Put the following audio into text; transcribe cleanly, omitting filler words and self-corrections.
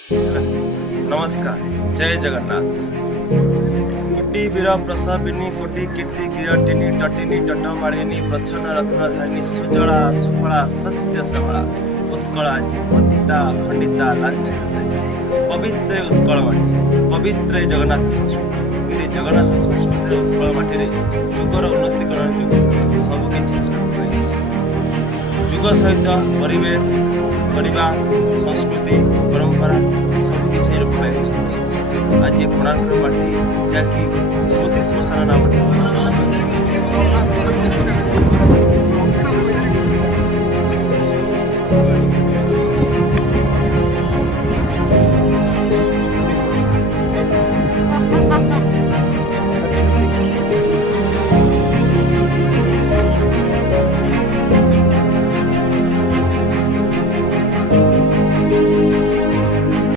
ହେଲା। ନମସ୍କାର, ଜୟ ଜଗନ୍ନାଥ। କୋଟି ବୀର ପ୍ରସବିନୀ କୋଟି କୀର୍ତ୍ତି କିରଟିନୀ ଟଟିନୀ ଟଟମାଳିନୀ ପ୍ରଚ୍ଛନ୍ନ ରତ୍ନଧାରିଣୀ ସୁଜଳା ସୁଫଳା ଶସ୍ୟ ଶ୍ୟାମଳା ଉତ୍କଳ ଆଜି ପତିତା ଖଣ୍ଡିତା ଲାଞ୍ଛିତ ଯାଇଛି। ପବିତ୍ର ଉତ୍କଳ ମାଟି, ପବିତ୍ର ଏ ଜଗନ୍ନାଥ ସଂସ୍କୃତି। କିନ୍ତୁ ଜଗନ୍ନାଥ ସଂସ୍କୃତିର ଉତ୍କଳ ମାଟିରେ ଯୁଗର ଉନ୍ନତିକରଣ ଯୋଗୁଁ ସବୁକିଛି ଛାପ ରହିଛି। ଯୁଗ ସହିତ ପରିବେଶ କରିବା ସଂସ୍କୃତି ପରମ୍ପରା ସବୁକିଛି ରୂପଦାୟିତ ହୋଇଯାଇଛି। ଆଜି କୋଣାର୍କର ମାଟି ଯାହାକି ସ୍ମୃତି ଶ୍ମଶାନ ନାମରେ